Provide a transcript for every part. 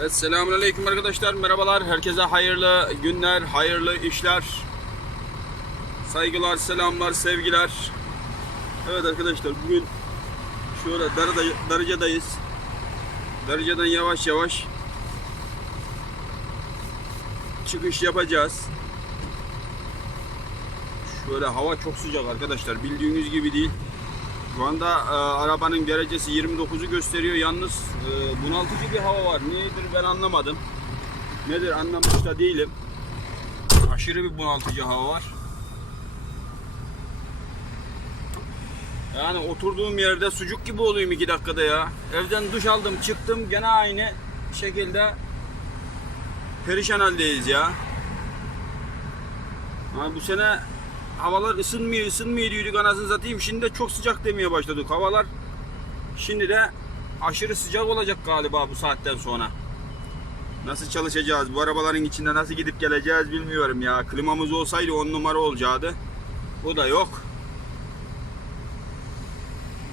Evet selamünaleyküm arkadaşlar. Merhabalar. Herkese hayırlı günler, hayırlı işler. Saygılar, selamlar, sevgiler. Evet arkadaşlar bugün şöyle Darıca'dayız. Darıca'dan yavaş yavaş çıkış yapacağız. Şöyle hava çok sıcak arkadaşlar. Bildiğiniz gibi değil. Şu anda e, arabanın derecesi 29'u gösteriyor. Yalnız e, bunaltıcı bir hava var. Nedir ben anlamadım. Nedir anlamış da değilim. Aşırı bir bunaltıcı hava var. Yani oturduğum yerde sucuk gibi olayım iki dakikada ya. Evden duş aldım çıktım gene aynı şekilde perişan haldeyiz ya. Ha, bu sene havalar ısınmıyor ısınmıyor diyorduk anasını satayım. Şimdi de çok sıcak demeye başladık. Havalar şimdi de aşırı sıcak olacak galiba bu saatten sonra. Nasıl çalışacağız? Bu arabaların içinde nasıl gidip geleceğiz bilmiyorum ya. Klimamız olsaydı on numara olacaktı. O da yok.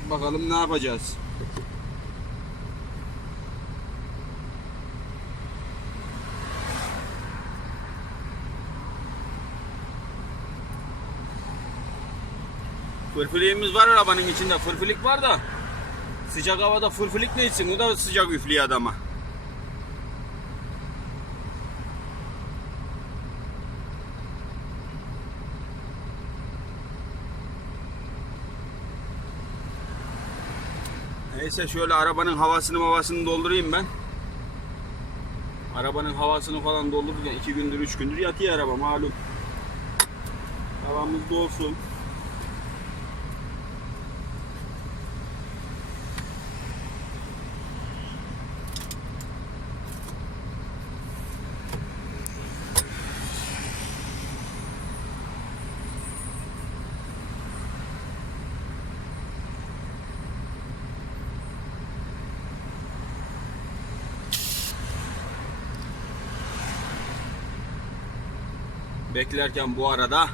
Bakalım ne yapacağız. Fırfiliğimiz var arabanın içinde. Fırfilik var da sıcak havada fırfilik ne için? O da sıcak üflüyor adama. Neyse şöyle arabanın havasını havasını doldurayım ben. Arabanın havasını falan doldururken iki gündür üç gündür yatıyor araba malum. Havamız dolsun. Beklerken bu arada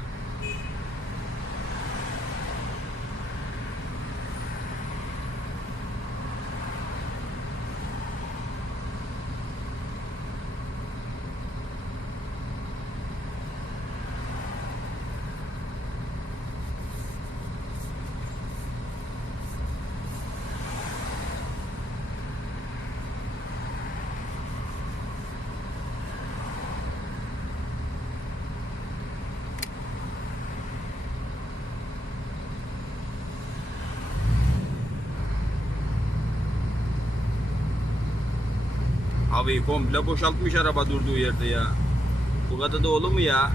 Havayı komple boşaltmış araba durduğu yerde ya. Bu kadar da olur mu ya?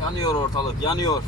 Yanıyor ortalık, yanıyor.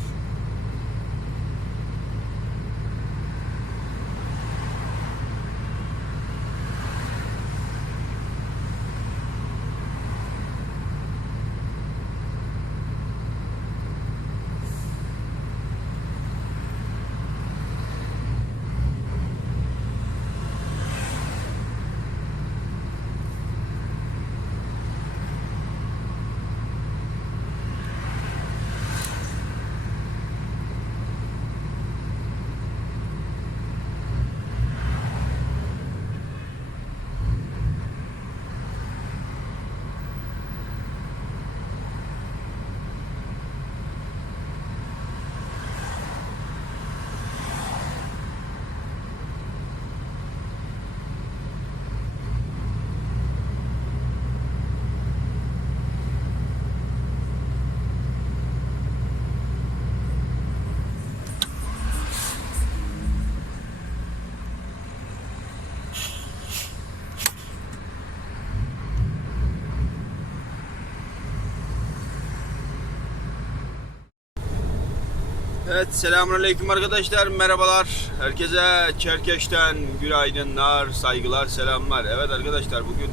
Evet selamünaleyküm arkadaşlar. Merhabalar. Herkese Çerkeş'ten günaydınlar saygılar selamlar. Evet arkadaşlar bugün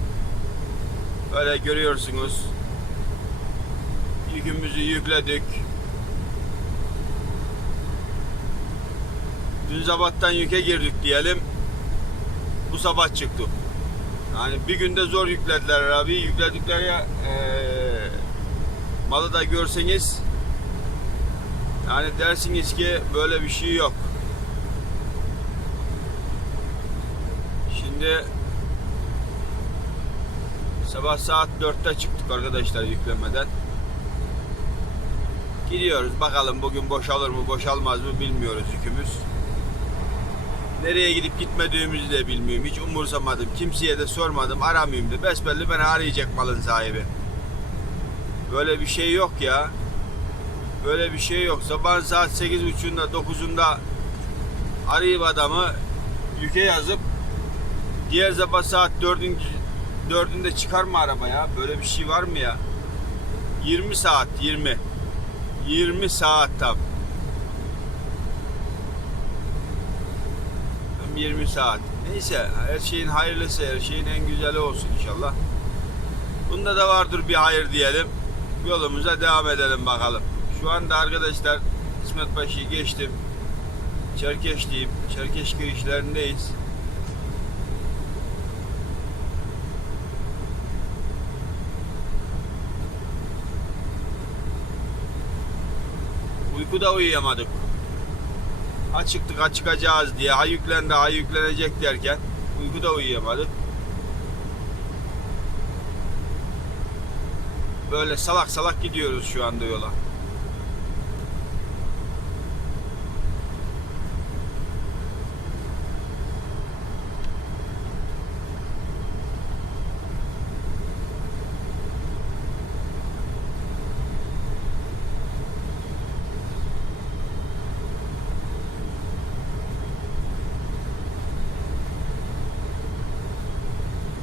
böyle görüyorsunuz. Yükümüzü yükledik. Dün sabahtan yüke girdik diyelim. Bu sabah çıktık Yani bir günde zor yüklediler abi. Yükledikleri eee, malı da görseniz yani dersiniz ki böyle bir şey yok. Şimdi sabah saat 4'te çıktık arkadaşlar yüklemeden. Gidiyoruz bakalım bugün boşalır mı boşalmaz mı bilmiyoruz yükümüz. Nereye gidip gitmediğimizi de bilmiyorum. Hiç umursamadım. Kimseye de sormadım. Aramayayım da. Besbelli beni arayacak malın sahibi. Böyle bir şey yok ya. Böyle bir şey yok. Sabah saat 8.30'da 9'unda arayıp adamı yüke yazıp diğer sabah saat 4'ün 4'ünde çıkar mı araba ya? Böyle bir şey var mı ya? 20 saat 20. 20 saat tam. Tam 20 saat. Neyse her şeyin hayırlısı, her şeyin en güzeli olsun inşallah. Bunda da vardır bir hayır diyelim. Yolumuza devam edelim bakalım. Şu anda arkadaşlar İsmet Paşa'yı geçtim. Çerkeşliyim. Çerkeşköy işlerindeyiz. Uykuda uyuyamadık. Ha çıktık diye ha yüklendi ha yüklenecek derken uykuda uyuyamadık. Böyle salak salak gidiyoruz şu anda yola.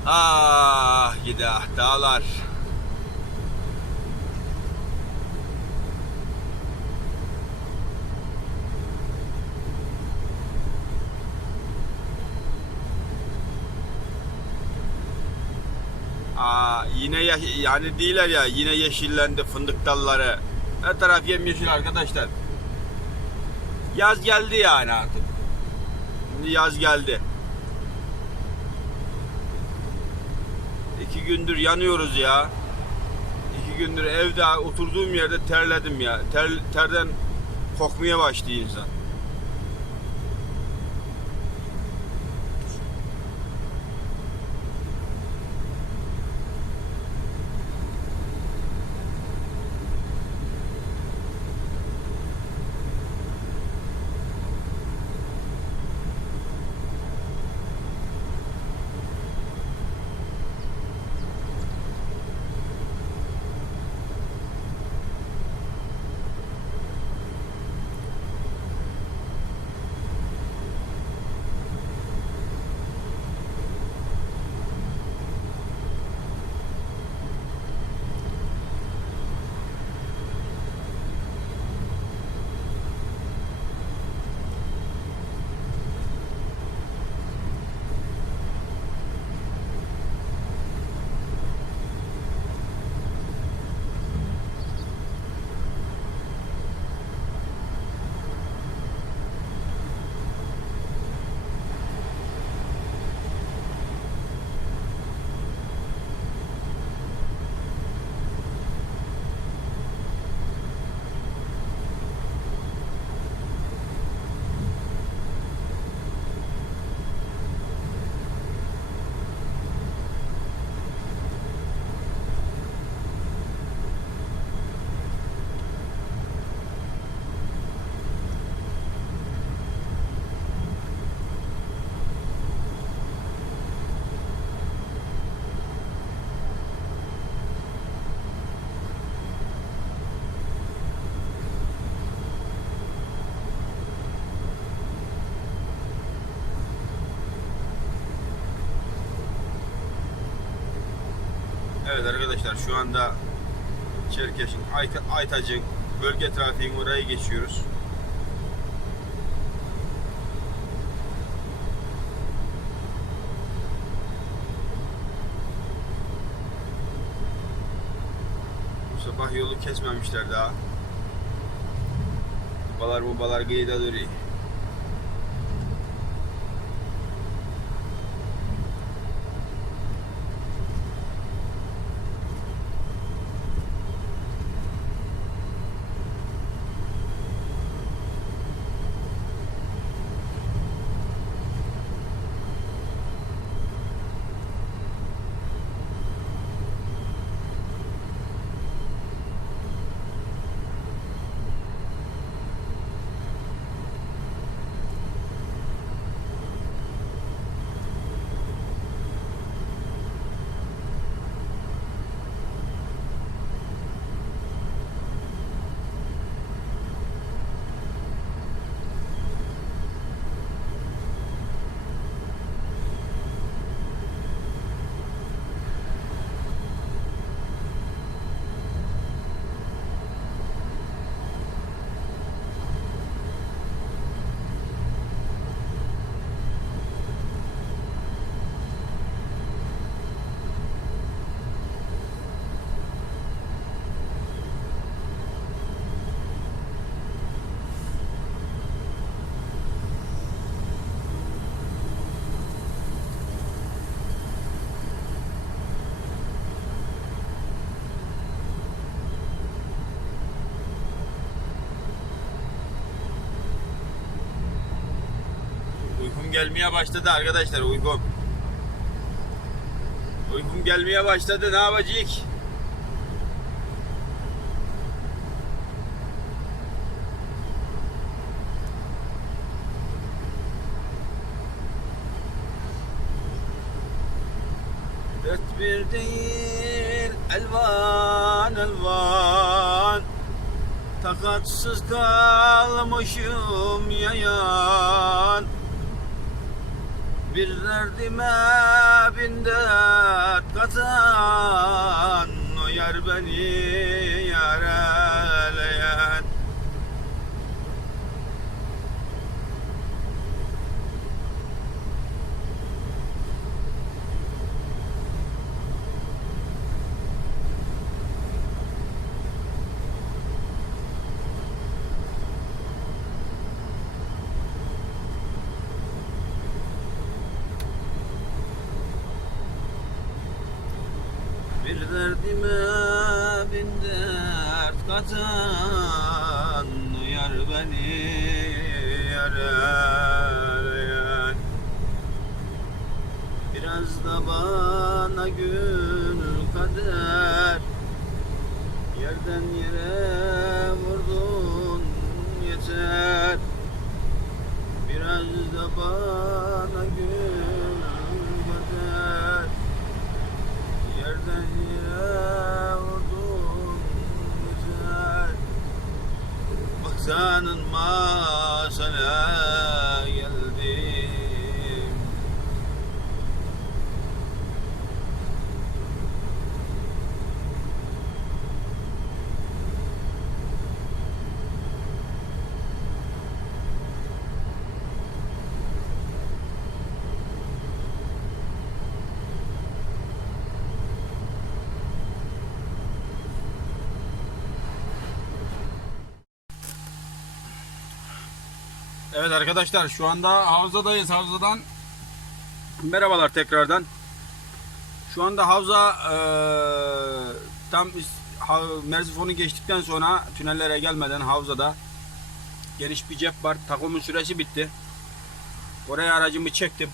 Ah gidah dağlar. Aa, yine ya- yani değiller ya yine yeşillendi fındık dalları. Her taraf yemyeşil arkadaşlar. Yaz geldi yani artık. Yaz geldi. İki gündür yanıyoruz ya. İki gündür evde oturduğum yerde terledim ya. Ter, terden kokmaya başlıyor insan. Evet arkadaşlar şu anda Çerkeş'in Ayta, Aytacık bölge trafiğin orayı geçiyoruz. Bu sabah yolu kesmemişler daha. Balar bu balar gıyda duruyor. Gelmeye başladı arkadaşlar uykum. Uykum gelmeye başladı ne yapacak? Dört bir değil elvan elvan Takatsız kalmışım yayan Bir derdime bin dert katan O yar beni yaralayan Bir derdime bin dert katan Yar beni yaralayan Biraz da bana gül kader Yerden yere vurdun yeter. Biraz da bana gül Baksanın masana geldim Evet arkadaşlar şu anda havzadayız. Havzadan merhabalar tekrardan. Şu anda havza eee, tam ha, Merzifonu geçtikten sonra tünellere gelmeden havzada geniş bir cep var. Takomun süresi bitti. Oraya aracımı çektim.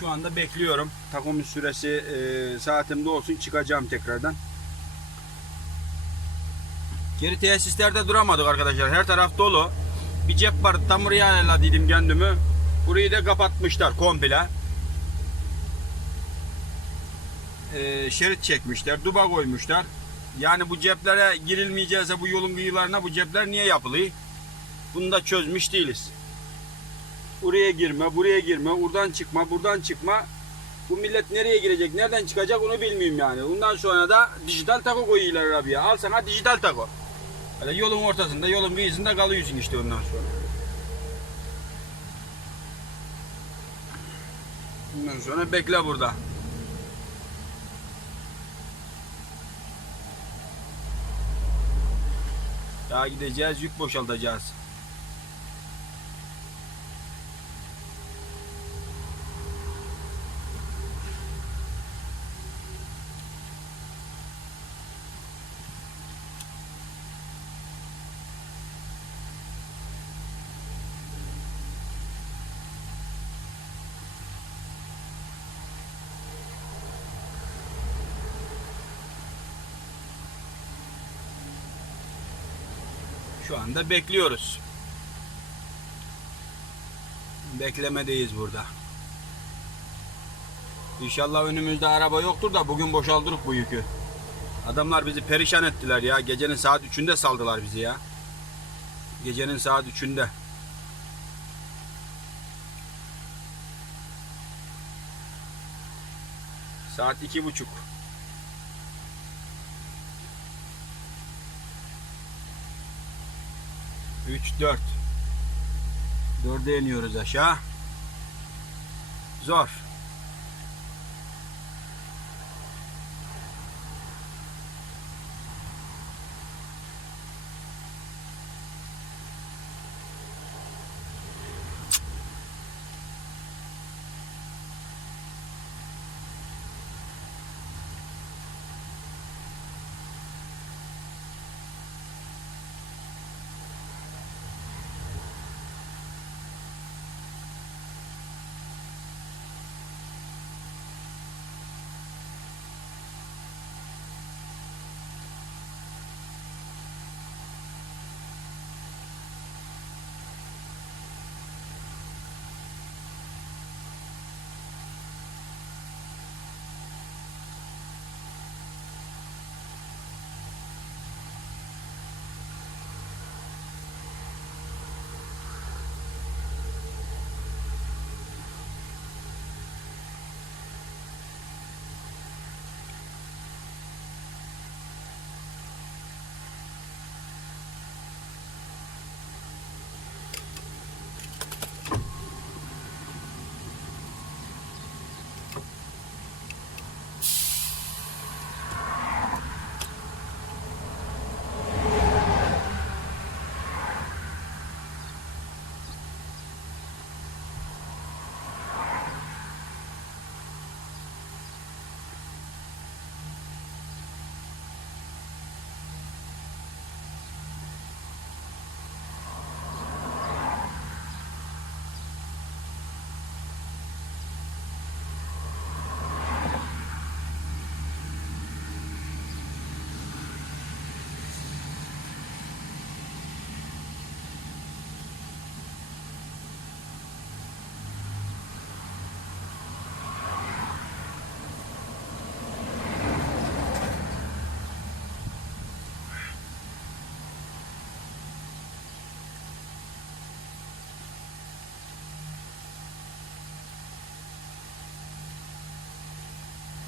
Şu anda bekliyorum. Takomun süresi eee saatimde olsun çıkacağım tekrardan. Geri tesislerde duramadık arkadaşlar. Her taraf dolu. Bir cep var tam oraya ayarladıydım kendimi. Burayı da kapatmışlar komple. Ee, şerit çekmişler, duba koymuşlar. Yani bu ceplere girilmeyeceğse bu yolun kıyılarına bu cepler niye yapılıyor? Bunu da çözmüş değiliz. Buraya girme, buraya girme, buradan çıkma, buradan çıkma. Bu millet nereye girecek, nereden çıkacak onu bilmiyorum yani. Bundan sonra da dijital tako koyuyorlar arabaya. Al sana dijital tako. Böyle yolun ortasında, yolun kıyısında kalıyorsun işte ondan sonra. Ondan sonra bekle burada. Daha gideceğiz, yük boşaltacağız. Şu anda bekliyoruz. Beklemedeyiz burada. İnşallah önümüzde araba yoktur da bugün boşaldırık bu yükü. Adamlar bizi perişan ettiler ya. Gecenin saat 3'ünde saldılar bizi ya. Gecenin saat 3'ünde. Saat iki buçuk. Üç, dört. Dörde iniyoruz aşağı. Zor.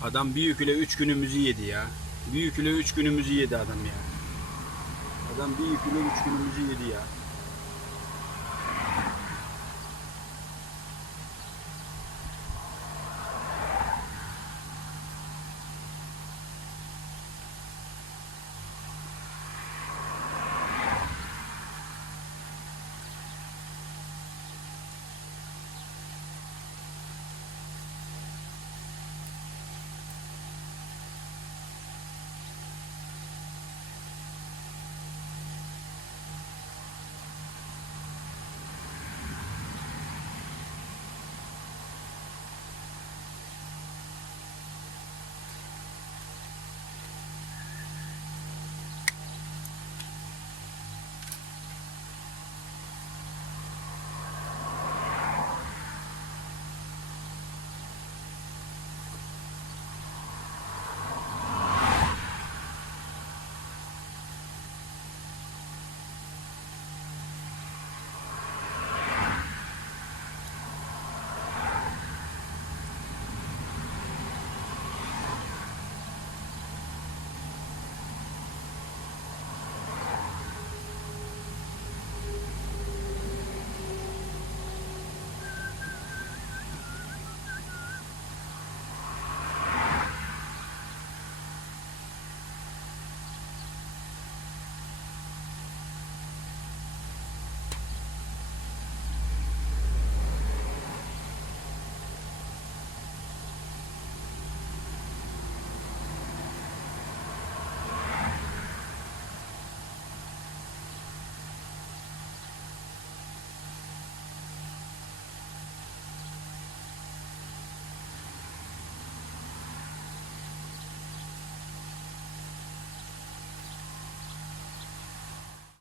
Adam büyük ile üç günümüzü yedi ya. Büyük ile üç günümüzü yedi adam ya. Adam büyük ile üç günümüzü yedi ya.